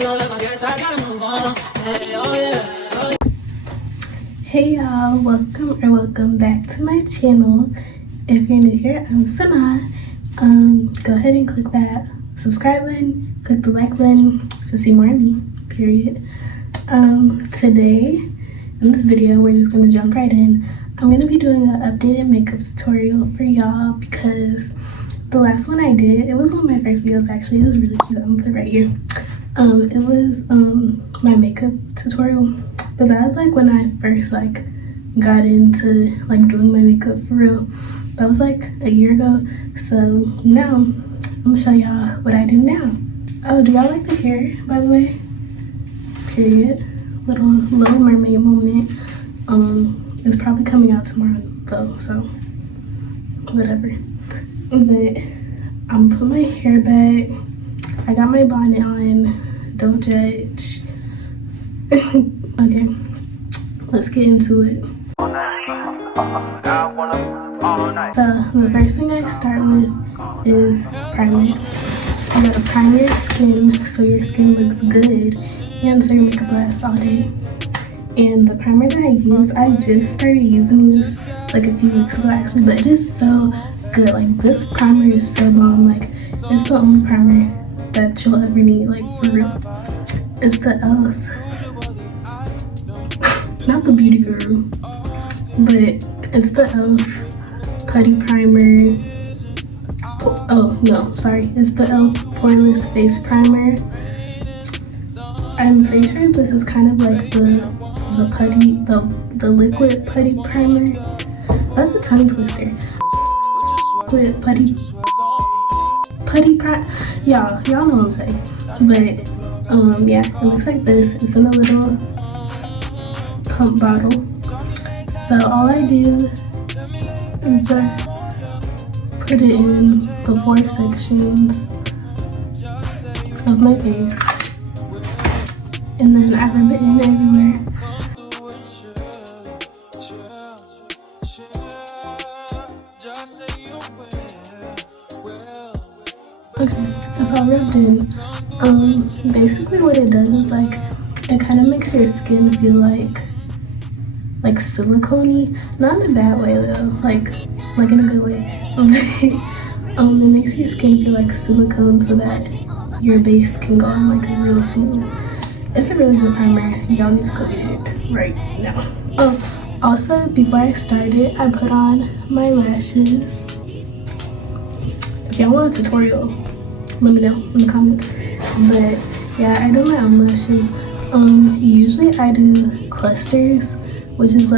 Hey y'all, welcome back to my channel. If you're new here, I'm Sanaah. Go ahead and click that subscribe button, click the like button to see more of me, period. Today in this video, we're just gonna jump right in. I'm gonna be doing an updated makeup tutorial for y'all because the last one I did, it was one of my first videos actually. It was really cute. I'm gonna put it right here. It was my makeup tutorial, but that was like when I first got into doing my makeup for real. That was like a year ago. So now I'm gonna show y'all what I do now. Oh, do y'all like the hair, by the way? Period. Little Little Mermaid moment. It's probably coming out tomorrow though, so whatever. But I'm gonna put my hair back. I got my bonnet on. Don't judge. Okay, let's get into it. So the first thing I start with is primer. You gotta prime your skin so your skin looks good and so your makeup lasts all day. And the primer that I use, I just started using this like a few weeks ago actually, but it is so good. Like, this primer is so bomb. Like, it's the only primer that you'll ever need, like, for real. It's the e.l.f. not the Beauty Guru, but it's the e.l.f. Putty Primer. Oh no, sorry, it's the e.l.f. Poreless Face Primer. I'm pretty sure this is kind of like the liquid putty primer. That's the tongue twister. Liquid putty primer. Y'all know what I'm saying. But yeah, it looks like this. It's in a little pump bottle. So all I do is put it in the 4 sections of my face, and then I rub it in everywhere. Okay, it's all rubbed in. Basically what it does is it kind of makes your skin feel like silicone-y. Not in a bad way though, like in a good way. It makes your skin feel like silicone so that your base can go on real smooth. It's a really good primer. Y'all need to go get it right now. Also, before I started, I put on my lashes. If y'all want a tutorial, let me know in the comments. But yeah, I do my own lashes. Usually I do clusters, which is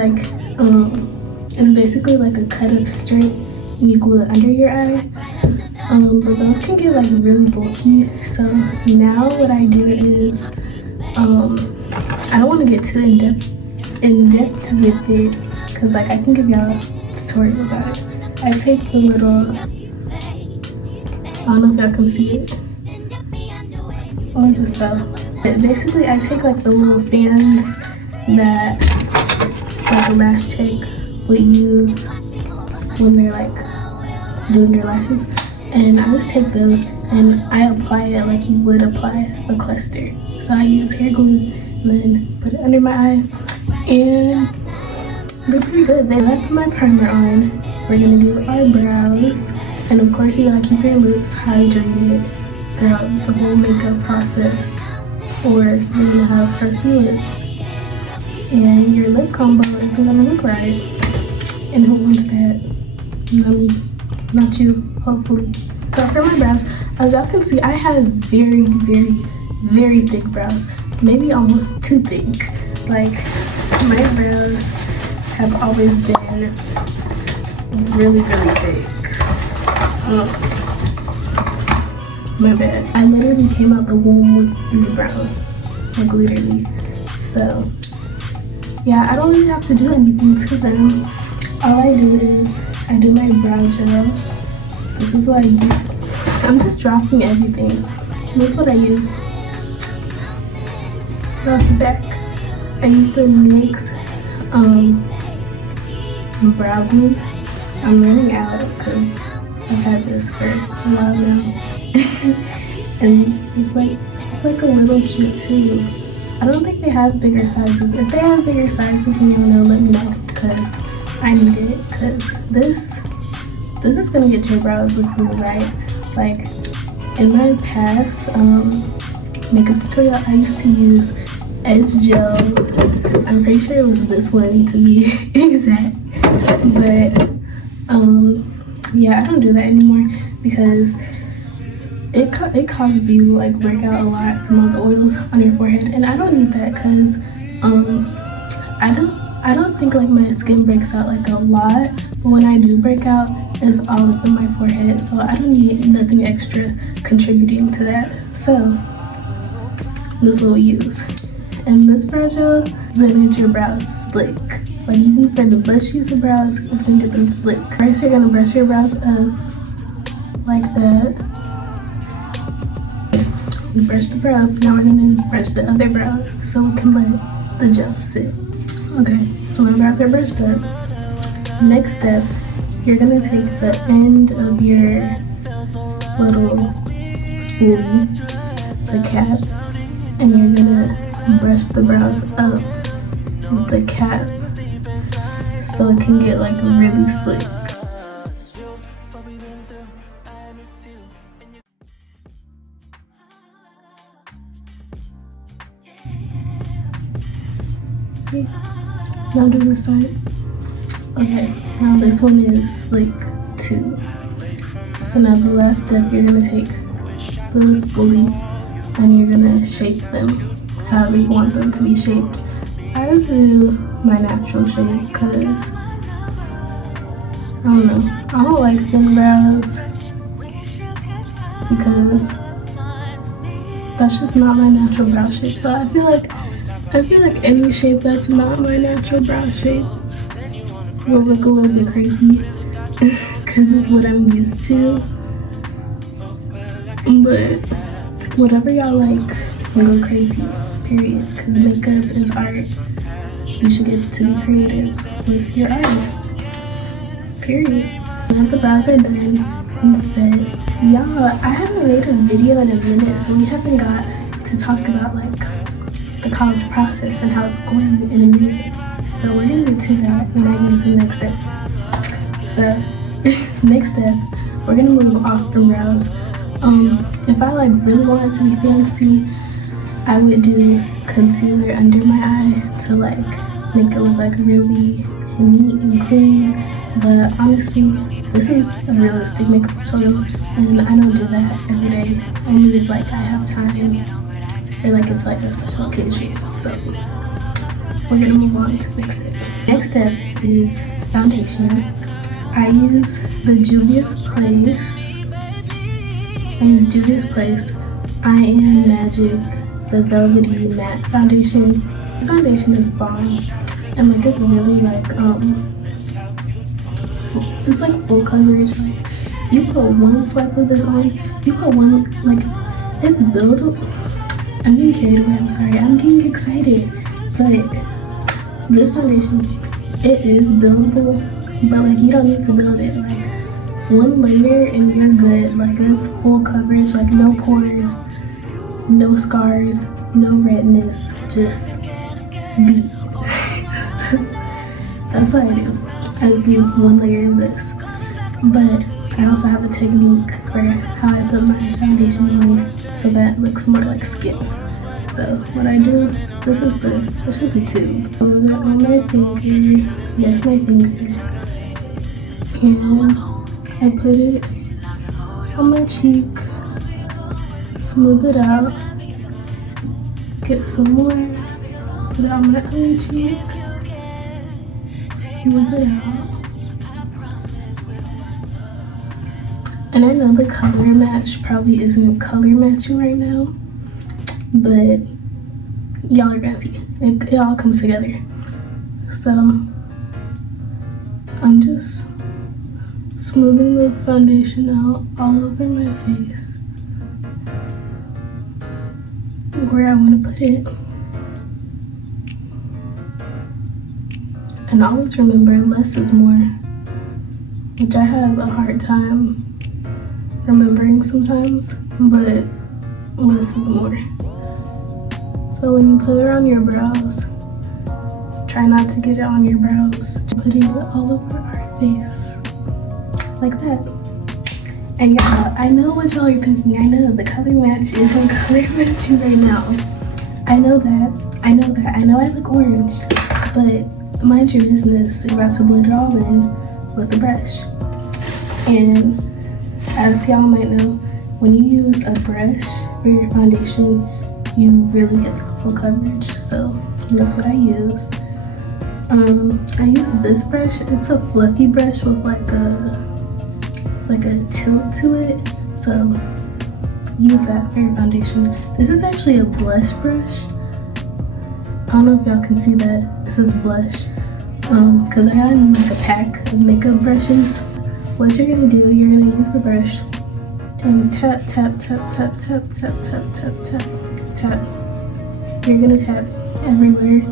it's basically like a cut up strip and you glue it under your eye. But those can get really bulky. So now what I do is I don't want to get too in depth with it, because I can give y'all a tutorial about it. I take the little, I don't know if y'all can see it. Oh, it just fell. But basically I take the little fans that a lash check would use when they're doing your lashes, and I just take those and I apply it like you would apply a cluster. So I use hair glue and then put it under my eye, and they're pretty good. Then I put my primer on. We're gonna do our brows, and of course you gotta keep your lips hydrated throughout the whole makeup process, or you're gonna have pursy lips and your lip combo isn't gonna look right. And who wants that? Not me, not you, hopefully. So for my brows, as y'all can see, I have very, very, very thick brows. Maybe almost too thick. My brows have always been really, really thick. My bad. I literally came out the womb with these brows. Literally. So yeah, I don't really have to do anything to them. All I do is I do my brow gel. This is what I use. I'm just dropping everything. This is what I use. Off the back. I use the NYX brow glue. I'm running out because I've had this for a while now. And it's it's like a little cute too. I don't think they have bigger sizes. If they have bigger sizes and you know, let me know, because I need it. Because this is gonna get your brows looking right. Like in my past makeup tutorial, I used to use Edge Gel. I'm pretty sure it was this one to be exact. But yeah, I don't do that anymore because it causes you to like break out a lot from all the oils on your forehead, and I don't need that because I don't think like my skin breaks out like a lot, but when I do break out, it's all up in my forehead, so I don't need nothing extra contributing to that. So this is what we use, and this brow gel is gonna make your brows slick. Like even for the bushiest of brows, it's gonna get them slick. First, you're gonna brush your brows up like that. We brush the brow, now we're gonna brush the other brow so we can let the gel sit. Okay, so my brows are brushed up. Next step, you're gonna take the end of your little spoolie, the cap, and you're gonna brush the brows up with the cap so it can get like really slick. See? Now do this side. Okay, now this one is slick too. So now the last step, you're gonna take the spoolie and you're gonna shape them however you want them to be shaped. I just do my natural shape because I don't know. I don't like thin brows because that's just not my natural brow shape. So I feel like any shape that's not my natural brow shape will look a little bit crazy because it's what I'm used to. But whatever y'all like, will go crazy, period. Because makeup is art. You should get to be creative with your art, period. Now the brows are done and set. Y'all, I haven't made a video in a minute, so we haven't got to talk about like the college process and how it's going in a minute. So we're gonna get to that when I get to the next step. So next step, we're gonna move off from brows. If I like really want it to be fancy, I would do concealer under my eye to like make it look like really neat and clean. But honestly, this is a realistic makeup tutorial and I don't do that every day. I need like I have time or like it's like a special occasion. So we're gonna move on to the next step. Next step is foundation. I use the Juvia's Place I Am Magic, the Velvety Matte Foundation. This foundation is bomb and like it's really like it's like full coverage. Like you put one swipe of this on, you put one like it's buildable. I'm getting carried away, I'm sorry. I'm getting excited. But this foundation, it is buildable, but like you don't need to build it. Like one layer and you're good. Like that's full coverage, like no pores, no scars, no redness, just beat. That's what I do. I just do one layer of this. But I also have a technique for how I put my foundation on so that it looks more like skin. So what I do, it's just a tube. Put it on my finger, yes my finger, and I put it on my cheek, smooth it out, get some more, put it on my other cheek, smooth it out. And I know the color match probably isn't color matching right now, but y'all are gonna see. It all comes together. So I'm just smoothing the foundation out all over my face where I want to put it. And always remember, less is more, which I have a hard time remembering sometimes, but less is more. So when you put it on your brows, try not to get it on your brows. Putting it all over our face, like that. And yeah, I know what y'all are thinking. I know the color match isn't color matching right now. I know that. I know I look orange, but mind your business. You're about to blend it all in with a brush. And as y'all might know, when you use a brush for your foundation, you really get the full coverage. So that's what I use. I use this brush. It's a fluffy brush with like a tilt to it. So use that for your foundation. This is actually a blush brush. I don't know if y'all can see that. It says blush. Because I got in like a pack of makeup brushes. What you're gonna do, you're gonna use the brush and tap, tap, tap, tap, tap, tap, tap, tap, tap, tap. You're gonna tap everywhere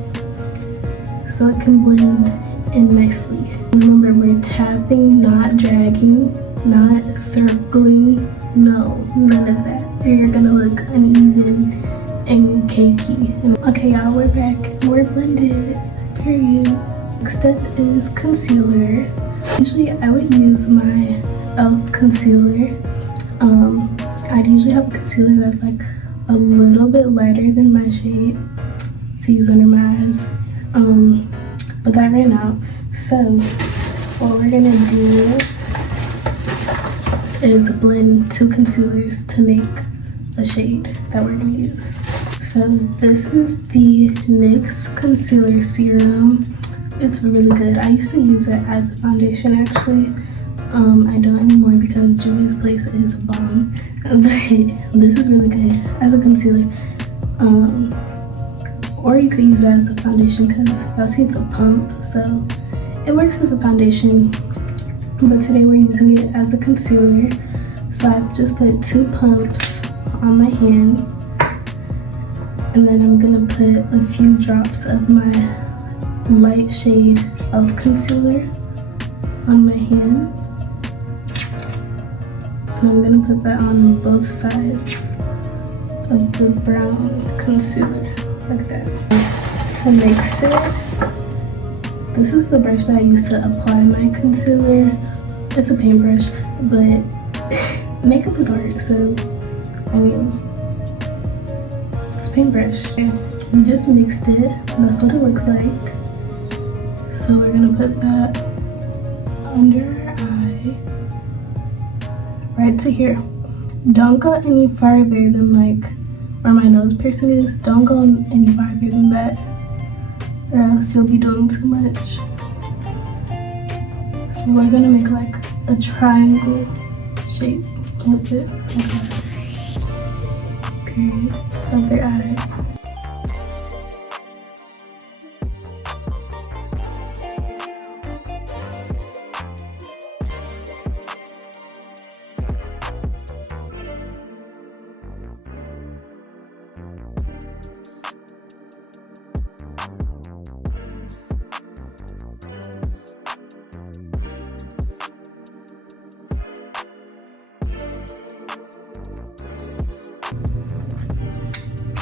so it can blend in nicely. Remember, we're tapping, not dragging, not circling. No, none of that. Or you're gonna look uneven and cakey. Okay, y'all, we're back. We're blended, period. Next step is concealer. Usually I would use my e.l.f. concealer. I'd usually have a concealer that's like a little bit lighter than my shade to use under my eyes. But that ran out. So what we're gonna do is blend two concealers to make a shade that we're gonna use. So this is the NYX concealer serum. It's really good. I used to use it as a foundation actually. I don't anymore because Juvia's Place is a bomb. But this is really good as a concealer. Or you could use it as a foundation because y'all see it's a pump. So it works as a foundation. But today we're using it as a concealer. So I've just put 2 pumps on my hand. And then I'm gonna put a few drops of my light shade of concealer on my hand. And I'm gonna put that on both sides of the brown concealer, like that. To mix it, this is the brush that I use to apply my concealer. It's a paintbrush, but makeup is art, so I mean, it's paintbrush. We just mixed it, that's what it looks like. So we're gonna put that under our eye, right to here. Don't go any farther than like where my nose piercing is. Don't go any farther than that, or else you'll be doing too much. So we're gonna make like a triangle shape with it. Period. Other eye.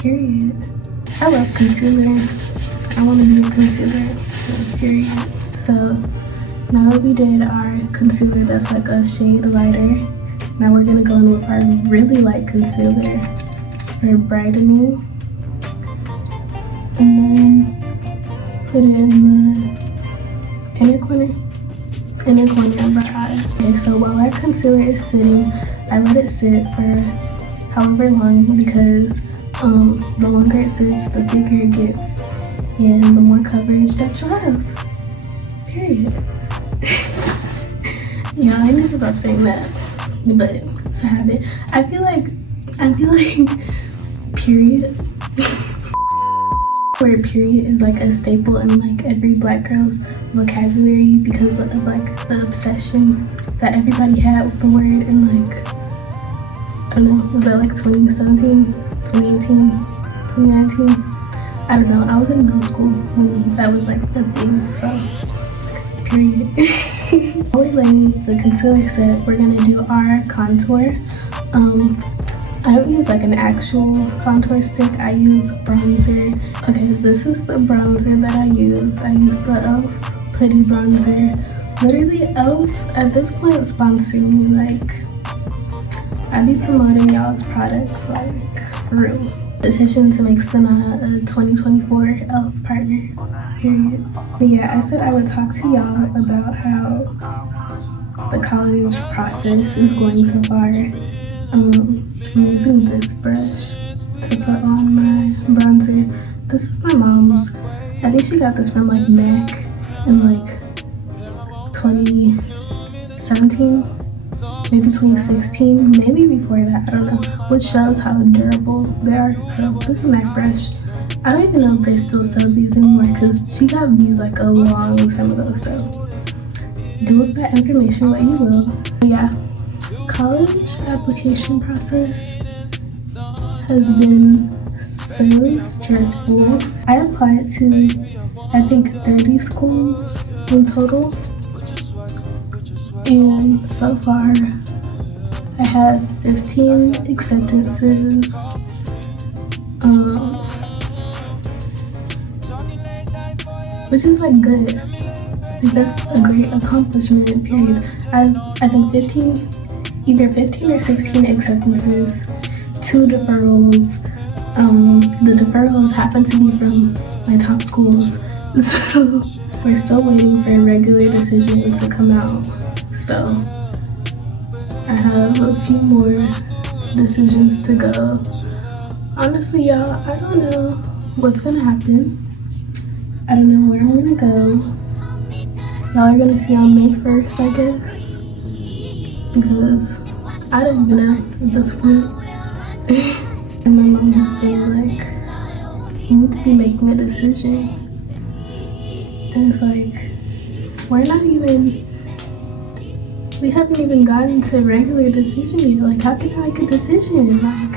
Period. I love concealer. I want to do concealer. So period. So now that we did our concealer that's like a shade lighter, now we're gonna go in with our really light concealer for brightening, and then put it in the inner corner of our eye. Okay, so while our concealer is sitting, I let it sit for however long because the longer it sits, the thicker it gets, and the more coverage that you'll have. Period. Yeah, I need to stop saying that, but it's a habit. I feel like period. Word period is like a staple in like every black girl's vocabulary because of like the obsession that everybody had with the word in like, I don't know, was that like 2017, 2018, 2019? I don't know. I was in middle school when that was like the thing, so period. While we're letting the concealer set, we're gonna do our contour. I don't use like an actual contour stick. I use bronzer. Okay, this is the bronzer that I use. I use the e.l.f. Putty bronzer. Literally, e.l.f. at this point sponsored me. Like, I be promoting y'all's products, like, for real. Petition to make sanaah a 2024 e.l.f. partner, period. But yeah, I said I would talk to y'all about how the college process is going so far. I'm using this brush to put on my bronzer. This is my mom's. I think she got this from like MAC in like 2017, maybe 2016, maybe before that, I don't know, which shows how durable they are. So this is a MAC brush. I don't even know if they still sell these anymore because she got these like a long time ago, so do with that information what you will. But yeah, college application process has been so stressful. I applied to, I think, 30 schools in total, and so far I have 15 acceptances. Which is like good. Like, that's a great accomplishment, period. I think 15, either 15 or 16 acceptances, 2 deferrals. The deferrals happen to be from my top schools. So we're still waiting for a regular decision to come out. So I have a few more decisions to go. Honestly, y'all, I don't know what's gonna happen. I don't know where I'm gonna go. Y'all are gonna see on May 1st, I guess, because I don't even know at this point. And my mom has been like, you need to be making a decision. And it's like, we haven't even gotten to regular decision yet. Like, how can I make a decision? Like,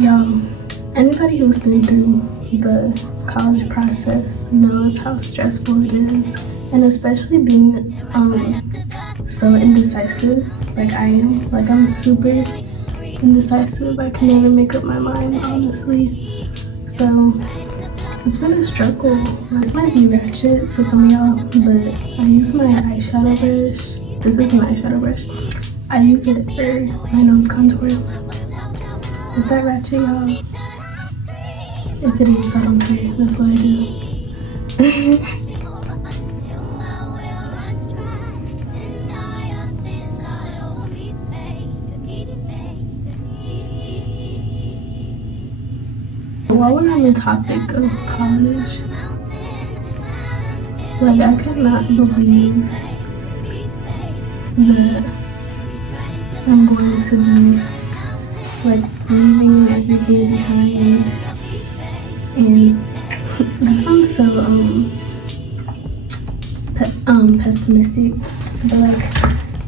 y'all, anybody who's been through the college process knows how stressful it is, and especially being so indecisive like I am. Like, I'm super indecisive. I can never make up my mind, honestly. So it's been a struggle. This might be ratchet to some of y'all, but I use my eyeshadow brush. This is an eyeshadow brush. I use it for my nose contour. Is that ratchet, y'all? If it is, I don't care. That's what I do. While we're on the topic of college, like, I cannot believe that I'm going to be like leaving everything behind. And that sounds so pessimistic, but like,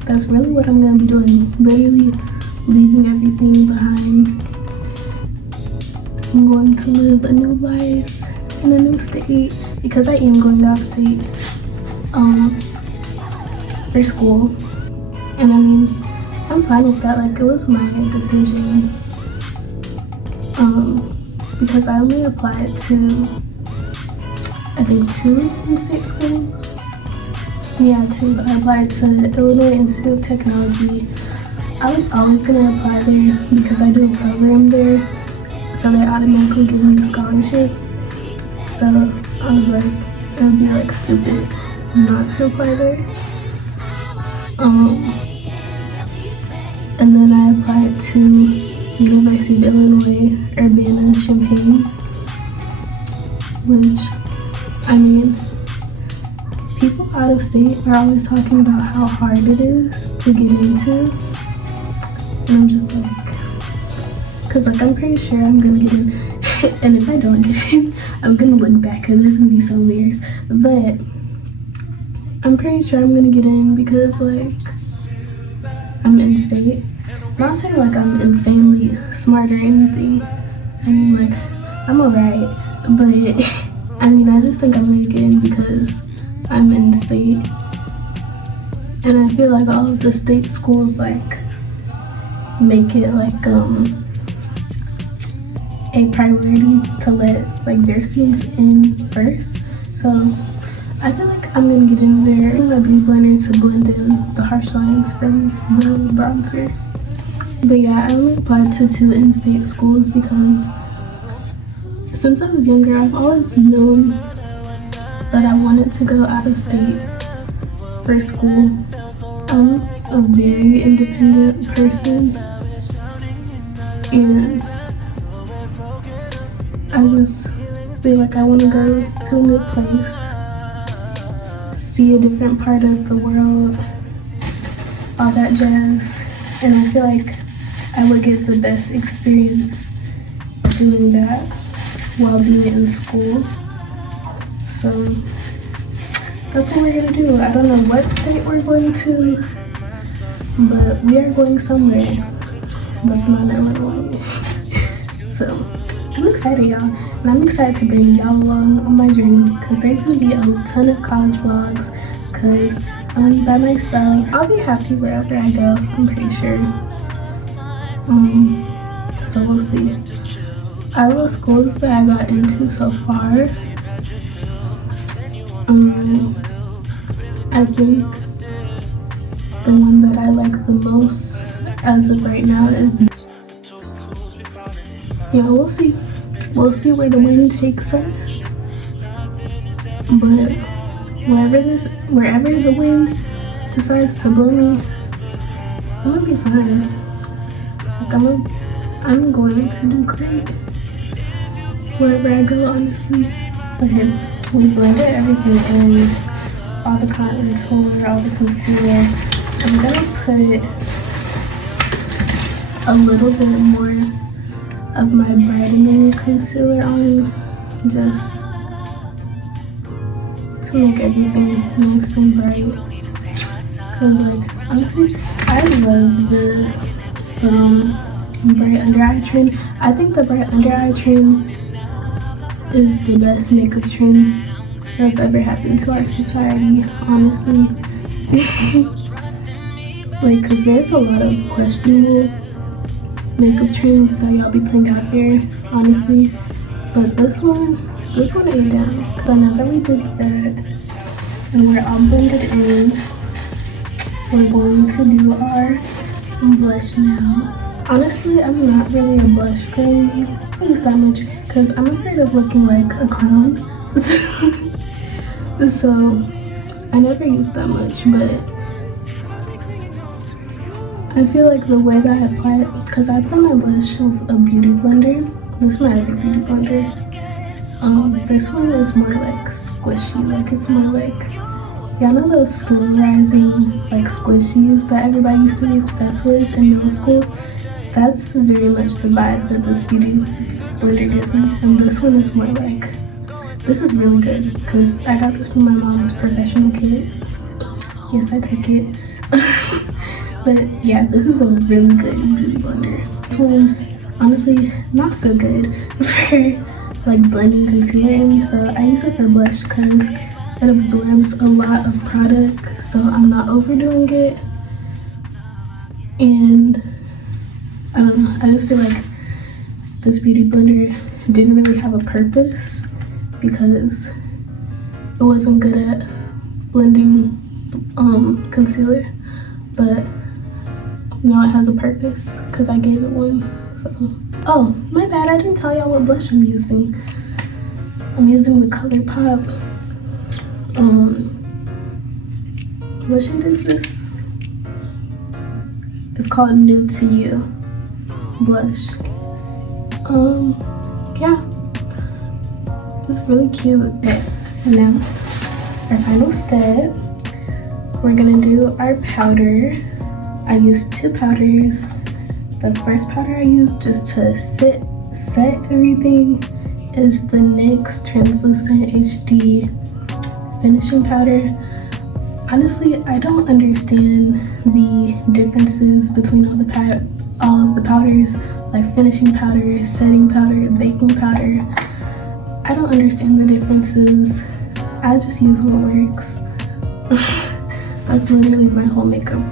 that's really what I'm gonna be doing. Literally leaving everything behind. I'm going to live a new life in a new state, because I am going out of state for school. And I mean, I'm fine with that. Like, it was my decision. Because I only applied to, I think, 2 in-state schools. Yeah, 2. I applied to Illinois Institute of Technology. I was always gonna apply there because I do a program there, so they automatically give me a scholarship. So I was like, it would be like stupid not to apply there. And then I applied to University of Illinois, Urbana-Champaign, which, I mean, people out of state are always talking about how hard it is to get into, and I'm just like, because like, I'm pretty sure I'm gonna get in, and if I don't get in, I'm gonna look back and this would be so weird, but I'm pretty sure I'm gonna get in because like, I'm in state. I'm not saying like I'm insanely smart or anything. I mean, like, I'm alright, but I mean, I just think I'm gonna get in because I'm in state. And I feel like all of the state schools, like, make it like a priority to let like their students in first. So I feel like I'm gonna get in there in my beauty blender to blend in the harsh lines from the bronzer. But yeah, I only applied to 2 in-state schools because since I was younger, I've always known that I wanted to go out of state for school. I'm a very independent person, and I just feel like I want to go to a new place, see a different part of the world, all that jazz. And I feel like I would get the best experience doing that while being in school. So that's what we're gonna do. I don't know what state we're going to, but we are going somewhere that's not Illinois. So I'm excited, y'all, and I'm excited to bring y'all along on my journey because there's gonna be a ton of college vlogs because I'm gonna be by myself. I'll be happy wherever I go, I'm pretty sure. So we'll see. Out of the schools that I got into so far, I think the one that I like the most as of right now is, yeah, we'll see. We'll see where the wind takes us. But wherever the wind decides to blow me, I'm gonna be fine. Like I'm going to do great wherever I go, honestly. Okay, we blended everything in, all the contour, all the concealer. I'm gonna put a little bit more of my brightening concealer on, just to make everything nice and bright. Cause like honestly, I love the bright under eye trend. I think the bright under eye trend is the best makeup trend that's ever happened to our society, honestly. Like, cause there's a lot of questionable makeup trends that y'all be putting out there, honestly. But this one ain't down. Cause now that we did that and we're all blended in, we're going to do our blush now. Honestly, I'm not really a blush girl. I don't use that much because I'm afraid of looking like a clown. So I never use that much, but I feel like the way that I apply it, because I apply my blush with a beauty blender. This is my other beauty blender. This one is more like squishy, like it's more like, y'all know those slow rising like squishies that everybody used to be obsessed with in middle school? That's very much the vibe that this beauty blender gives me. And this one is more like, this is really good because I got this from my mom's professional kit. Yes, I took it. But yeah, this is a really good beauty blender. This one, honestly, not so good for like blending concealer in. So I use it for blush because it absorbs a lot of product, so I'm not overdoing it. And I don't know, I just feel like this beauty blender didn't really have a purpose because it wasn't good at blending concealer, but now it has a purpose because I gave it one. So, oh my bad, I didn't tell y'all what blush I'm using. I'm using the ColourPop. What shade is this? It's called New to You blush. Yeah, it's really cute. Okay, now our final step, we're gonna do our powder. I used 2 powders. The first powder I used just to set everything is the NYX Translucent HD finishing powder. Honestly, I don't understand the differences between all of the powders, like finishing powder, setting powder, baking powder. I don't understand the differences. I just use what works. That's literally my whole makeup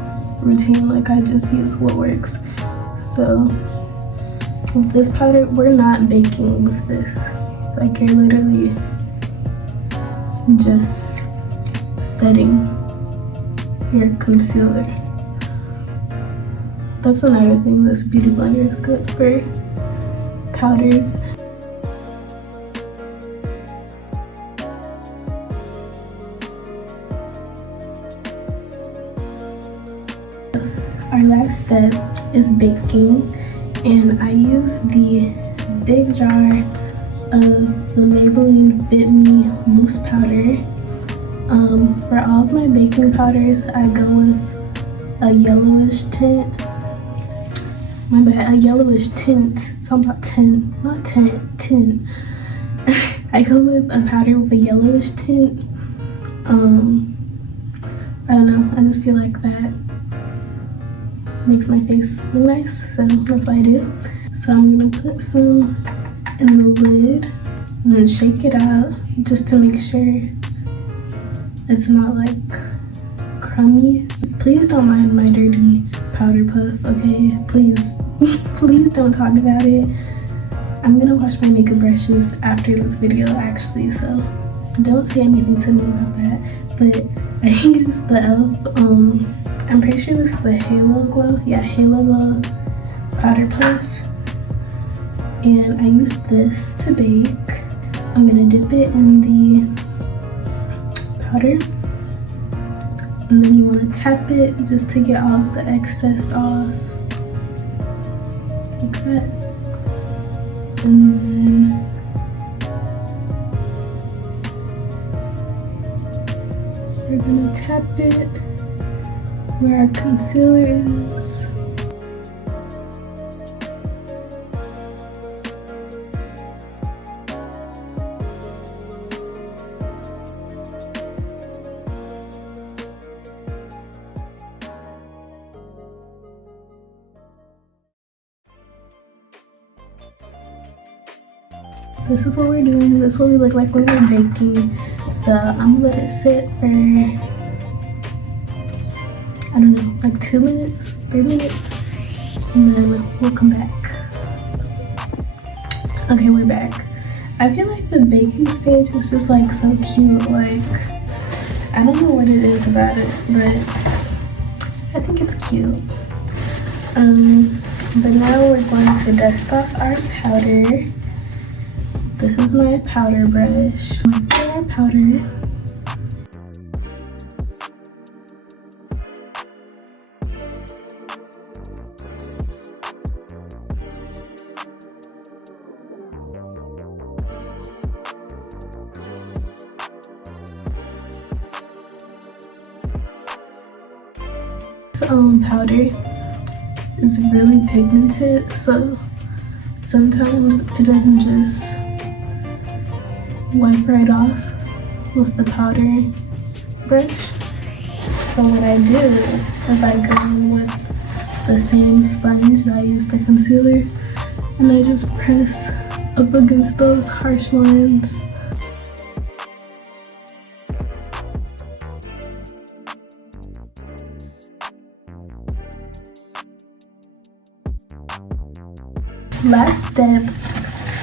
routine. Like, I just use what works. So with this powder, we're not baking with this. Like, you're literally just setting your concealer. That's another thing, this beauty blender is good for powders. Our last step is baking, and I use the big jar of the Maybelline Fit Me loose powder. For all of my baking powders, I go with a yellowish tint. My bad, a yellowish tint. Something about tint, not tint, tint. I go with a powder with a yellowish tint. I don't know, I just feel like that makes my face look nice, so that's what I do. So I'm gonna put some in the lid and then shake it out just to make sure it's not like crummy. Please don't mind my dirty powder puff, okay? Please, please don't talk about it. I'm gonna wash my makeup brushes after this video actually, so don't say anything to me about that. But I use the e.l.f. I'm pretty sure this is the Halo Glow. Yeah, Halo Glow powder puff. And I use this to bake. I'm gonna dip it in the powder. And then you wanna tap it just to get all the excess off. Like that. And then we're gonna tap it where our concealer is. This is what we're doing. This is what we look like when we're baking. So I'm gonna let it sit for, I don't know, like 2 minutes, 3 minutes, and then we'll come back. Okay, we're back. I feel like the baking stage is just like so cute. Like, I don't know what it is about it, but I think it's cute. But now we're going to dust off our powder. This is my powder brush. With our powder, powder is really pigmented, so sometimes it doesn't just wipe right off with the powder brush. So what I do is I go in with the same sponge that I use for concealer, and I just press up against those harsh lines. Last step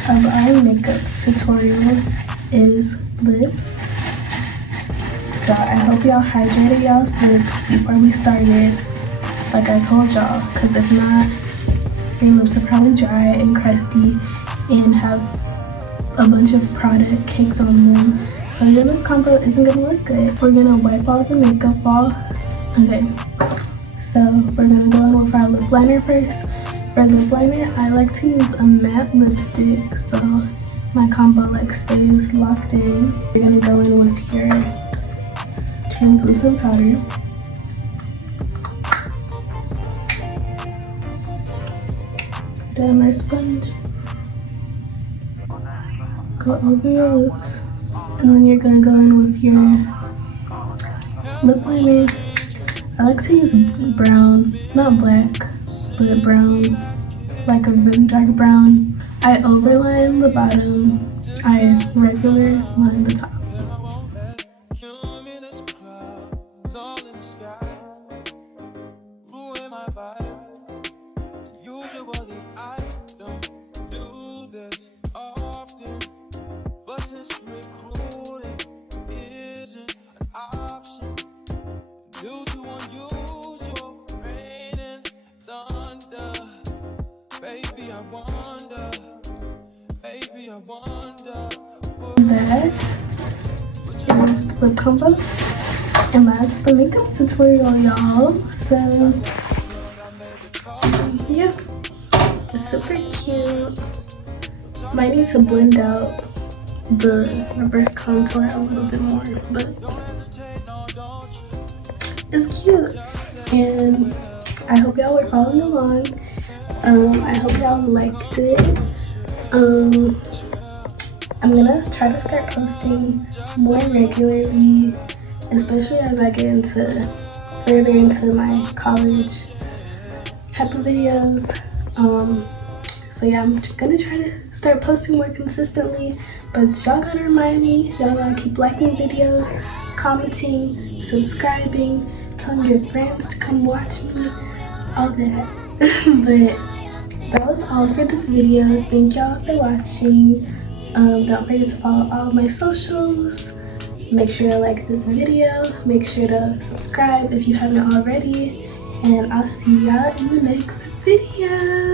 of our makeup tutorial is lips. So I hope y'all hydrated y'all's lips before we started, like I told y'all, because if not, your lips are probably dry and crusty and have a bunch of product caked on them. So your lip combo isn't gonna look good. We're gonna wipe all the makeup off. Okay, so we're gonna go in with our lip liner first. For lip liner, I like to use a matte lipstick, so my combo like stays locked in. You're gonna go in with your translucent powder. Put it on our sponge. Go over your lips, and then you're gonna go in with your lip liner. I like to use brown, not black, but brown, like a really dark brown. I overline the bottom, I regular line the top. That is the lip combo, and that's the makeup tutorial, y'all. So yeah, it's super cute. Might need to blend out the reverse contour a little bit more, but it's cute. And I hope y'all were following along. I hope y'all liked it. I'm gonna try to start posting more regularly, especially as I get further into my college type of videos. So yeah, I'm gonna try to start posting more consistently, but y'all gotta remind me, y'all gotta keep liking videos, commenting, subscribing, telling your friends to come watch me, all that. But that was all for this video. Thank y'all for watching. Don't forget to follow all my socials. Make sure to like this video. Make sure to subscribe if you haven't already. And I'll see y'all in the next video.